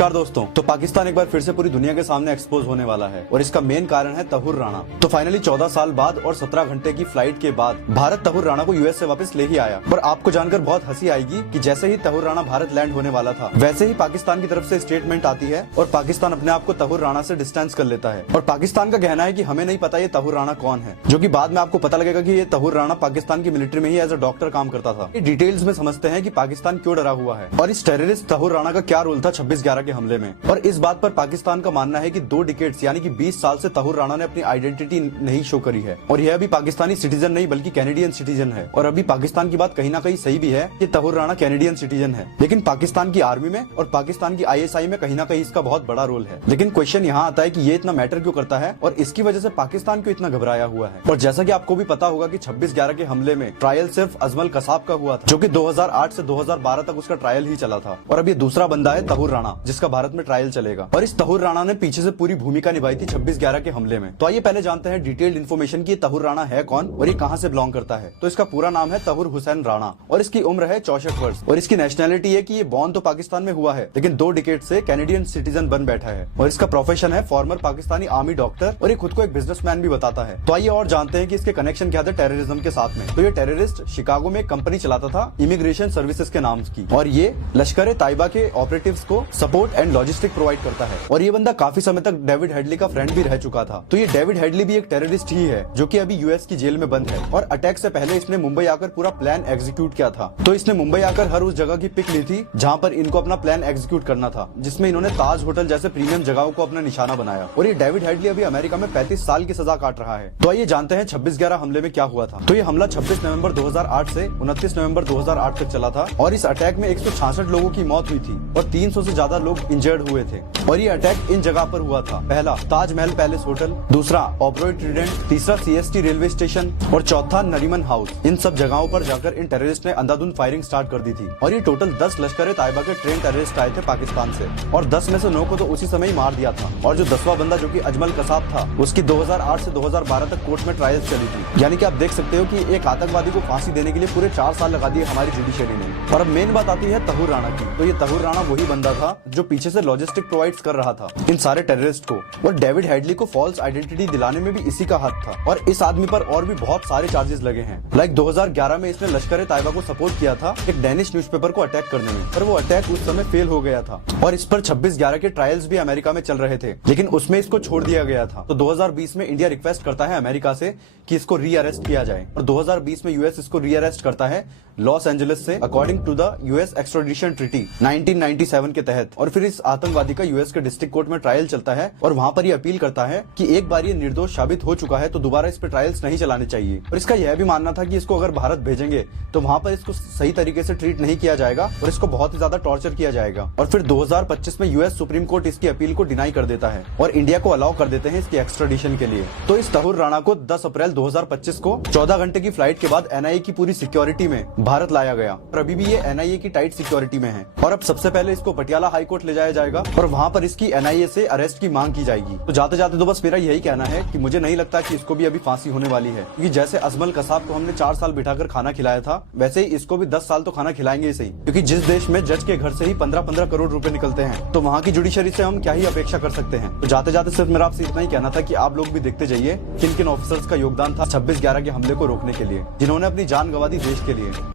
नमस्कार दोस्तों। तो पाकिस्तान एक बार फिर से पूरी दुनिया के सामने एक्सपोज होने वाला है और इसका मेन कारण है तहुर राणा। तो फाइनली 14 साल बाद और 17 घंटे की फ्लाइट के बाद भारत तहुर राणा को यूएस से वापस ले ही आया। पर आपको जानकर बहुत हंसी आएगी कि जैसे ही तहुर राणा भारत लैंड होने वाला था, वैसे ही पाकिस्तान की तरफ से स्टेटमेंट आती है और पाकिस्तान अपने आप को तहुर राणा से डिस्टेंस कर लेता है। और पाकिस्तान का कहना है कि हमें नहीं पता ये तहुर राणा कौन है, जो कि बाद में आपको पता लगेगा कि ये तहुर राणा पाकिस्तान की मिलिट्री में ही एज अ डॉक्टर काम करता था। ये डिटेल्स में समझते हैं कि पाकिस्तान क्यों डरा हुआ है और इस टेररिस्ट तहुर राणा का क्या रोल था 26/11 के हमले में। और इस बात पर पाकिस्तान का मानना है कि 2 डिकेड्स यानी कि 20 साल से तहुर राणा ने अपनी आइडेंटिटी नहीं शो करी है और यह अभी पाकिस्तानी सिटीजन नहीं बल्कि कैनेडियन सिटीजन है। और अभी पाकिस्तान की बात कहीं ना कहीं सही भी है कि तहुर राणा कैनेडियन सिटीजन है, लेकिन पाकिस्तान की आर्मी में और पाकिस्तान की ISI में कहीं ना कहीं इसका बहुत बड़ा रोल है। लेकिन क्वेश्चन यहाँ आता है कि ये इतना मैटर क्यों करता है और इसकी वजह से पाकिस्तान क्यों इतना घबराया हुआ है। और जैसा कि आपको भी पता होगा कि 26/11 के हमले में ट्रायल सिर्फ अजमल कसाब का हुआ था, जो कि 2008 से 2012 तक उसका ट्रायल ही चला था। और अब ये दूसरा बंदा है तहुर राणा, जिसका भारत में ट्रायल चलेगा। और इस तहुर राणा ने पीछे से पूरी भूमिका निभाई थी 26/11 के हमले में। तो आइए पहले जानते हैं डिटेल्ड इन्फॉर्मेशन की तहुर राणा है कौन और ये कहां से बिलोंग करता है। तो इसका पूरा नाम है तहुर हुसैन राणा और इसकी उम्र है 64 वर्ष और इसकी नेशनैलिटी है कि ये बॉर्न तो पाकिस्तान में हुआ है, लेकिन 2 डिकेड से कैनेडियन सिटीजन बन बैठा है। और इसका प्रोफेशन है फॉर्मर पाकिस्तानी आर्मी डॉक्टर और ये खुद को एक बिजनेसमैन भी बताता है। तो आइए और जानते हैं कि इसके कनेक्शन क्या थे टेररिज्म के साथ में। तो ये टेररिस्ट शिकागो में एक कंपनी चलाता था इमिग्रेशन सर्विसेज के नाम की और ये लश्कर ताइबा के ऑपरेटिव्स को सपोर्ट एंड लॉजिस्टिक प्रोवाइड करता है। और ये बंदा काफी समय तक डेविड हेडली का फ्रेंड भी रह चुका था। तो ये डेविड हेडली भी एक टेररिस्ट ही है जो कि अभी यूएस की जेल में बंद है। और अटैक से पहले इसने मुंबई आकर पूरा प्लान एग्जीक्यूट किया था। तो इसने मुंबई आकर हर उस जगह की पिक ली थी जहां पर इनको अपना प्लान एग्जीक्यूट करना था, जिसमें इन्होंने ताज होटल जैसे प्रीमियम जगहों को अपना निशाना बनाया। और ये डेविड हेडली अभी अमेरिका में 35 साल की सजा काट रहा है। तो आइए जानते हैं 26/11 हमले में क्या हुआ था। तो ये हमला 26 नवंबर 2008 से 29 नवंबर 2008 तक चला था और इस अटैक में 166 लोगों की मौत हुई थी और 300 से ज्यादा लोग इंजर्ड हुए थे। और ये अटैक इन जगह पर हुआ था। पहला ताजमहल पैलेस होटल, दूसरा ओबरॉय ट्राइडेंट, तीसरा CST रेलवे स्टेशन और चौथा नरीमन हाउस। इन सब जगहों पर जाकर इन टेररिस्ट ने अंधाधुंध फायरिंग स्टार्ट कर दी थी। और ये टोटल 10 लश्कर ताइबा के ट्रेन टेररिस्ट आए थे पाकिस्तान से और 10 में से 9 को तो उसी समय ही मार दिया था। और जो 10वां बंदा जो कि अजमल कसाब था, उसकी 2008 से 2012 तक कोर्ट में ट्रायल चली थी। यानी कि आप देख सकते हो कि एक आतंकवादी को फांसी देने के लिए पूरे 4 साल लगा दिए हमारी जुडिशरी ने। और अब मेन बात आती है तहुर राणा की। तो ये तहुर राणा वही बंदा था जो पीछे से लॉजिस्टिक प्रोवाइड कर रहा था इन सारे टेररिस्ट को। और डेविड हेडली को फॉल्स आइडेंटिटी दिलाने में भी इसी का हाथ था। और इस आदमी पर और भी बहुत सारे चार्जेस लगे हैं। लाइक 2011 में इसने लश्कर ताइबा को सपोर्ट किया था एक डेनिश न्यूज़पेपर को अटैक करने में, पर वो अटैक उस समय फेल हो गया था। और इस पर 26/11 के ट्रायल्स भी अमेरिका में चल रहे थे, लेकिन उसमें इसको छोड़ दिया गया था। तो 2020 में इंडिया रिक्वेस्ट करता है अमेरिका से कि इसको री अरेस्ट किया जाए और 2020 में यूएस इसको री अरेस्ट करता है लॉस एंजलिस से according to the US extradition treaty 1997 के तहत। और फिर इस आतंकवादी का यूएस के डिस्ट्रिक्ट कोर्ट में ट्रायल चलता है और वहां पर ये अपील करता है कि एक बार ये निर्दोष साबित हो चुका है तो दोबारा इस पे ट्रायल्स नहीं चलाने चाहिए। और इसका यह भी मानना था कि इसको अगर भारत भेजेंगे तो वहां पर इसको सही तरीके से ट्रीट नहीं किया जाएगा और इसको बहुत ही ज्यादा टॉर्चर किया जाएगा। और फिर 2025 में यूएस सुप्रीम कोर्ट इसकी अपील को डिनाई कर देता है और इंडिया को अलाउ कर देते हैं इसकी एक्स्ट्राडिशन के लिए। तो इस तहुर राणा को 10 अप्रैल 2025 को 14 घंटे की फ्लाइट के बाद NIA की पूरी सिक्योरिटी में भारत लाया गया और अभी भी ये NIA की टाइट सिक्योरिटी में है। और अब सबसे पहले इसको पटियाला हाई कोर्ट ले जाया जाएगा और वहां पर इसकी NIA से अरेस्ट की मांग की जाएगी। तो जाते जाते तो बस मेरा यही कहना है कि मुझे नहीं लगता कि इसको भी अभी फांसी होने वाली है, क्योंकि जैसे अजमल कसाब को हमने 4 साल बिठाकर खाना खिलाया था, वैसे ही इसको भी 10 साल तो खाना खिलाएंगे ही सही। क्योंकि जिस देश में जज के घर से ही 15-15 करोड़ रुपए निकलते हैं, तो वहाँ की जुडिशरी से हम क्या ही अपेक्षा कर सकते हैं। तो जाते जाते सिर्फ मेरा आपसे इतना ही कहना था कि आप लोग भी देखते जाइए किन किन ऑफिसर्स का योगदान था 26/11 के हमले को रोकने के लिए, जिन्होंने अपनी जान गंवा दी देश के लिए।